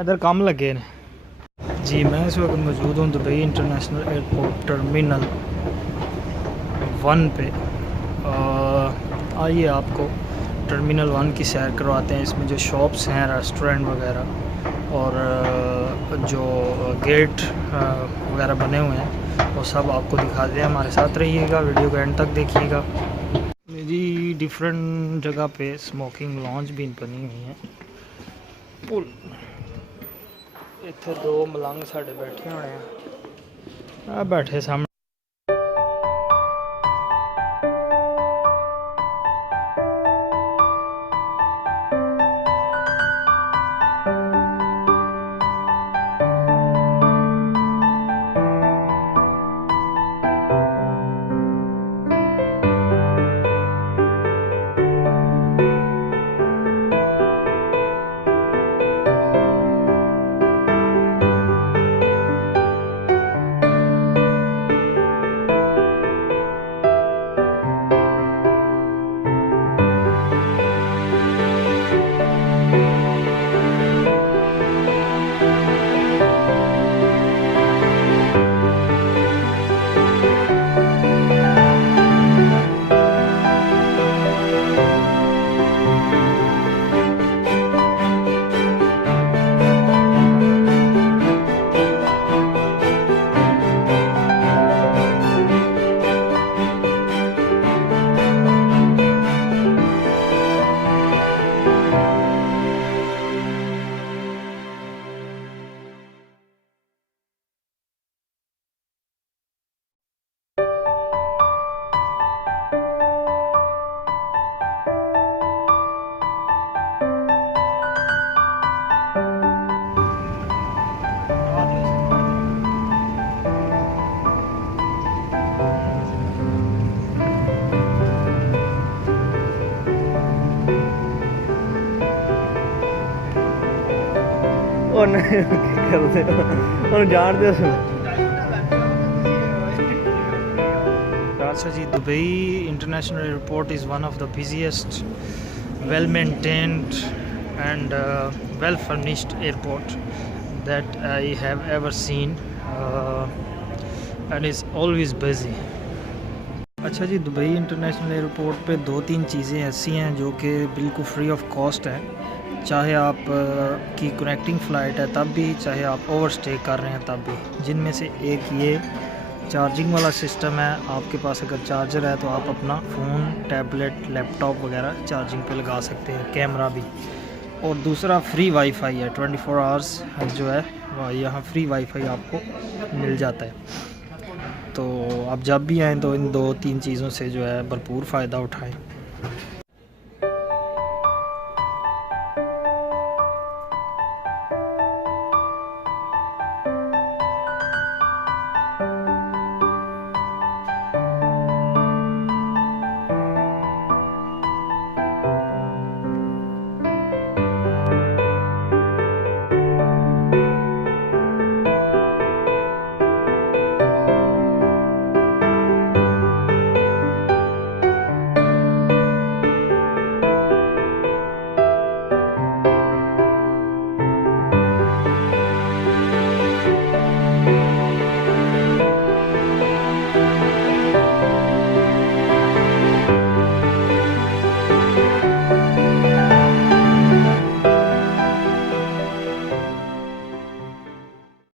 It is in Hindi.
इधर काम लगे ने जी। मैं इस वक्त मौजूद हूँ दुबई इंटरनेशनल एयरपोर्ट टर्मिनल 1 पे। आइए आपको टर्मिनल 1 की सैर करवाते हैं। इसमें जो शॉप्स हैं, रेस्टोरेंट वगैरह और जो गेट वगैरह बने हुए हैं वो सब आपको दिखाते हैं। हमारे साथ रहिएगा, वीडियो को एंड तक देखिएगा। मेरी डिफरेंट जगह पे स्मोकिंग लॉन्ज भी बनी हुई है। पुल इत्थे दो मलंग साढ़े बैठे होने हैं, बैठे सामने। अच्छा जी, Dubai international airport is one of the busiest, well maintained and well furnished airport that I have ever seen and is always busy. अच्छा जी, दुबई इंटरनेशनल एयरपोर्ट पे 2-3 चीज़ें ऐसी हैं जो कि बिल्कुल फ्री ऑफ कॉस्ट हैं। चाहे आप की कनेक्टिंग फ़्लाइट है तब भी, चाहे आप ओवर स्टे कर रहे हैं तब भी। जिनमें से एक ये चार्जिंग वाला सिस्टम है। आपके पास अगर चार्जर है तो आप अपना फ़ोन, टैबलेट, लैपटॉप वगैरह चार्जिंग पे लगा सकते हैं, कैमरा भी। और दूसरा फ्री वाईफाई है, 24 आवर्स जो है यहाँ फ्री वाईफाई आपको मिल जाता है। तो आप जब भी आएँ तो इन 2-3 चीज़ों से जो है भरपूर फ़ायदा उठाएं।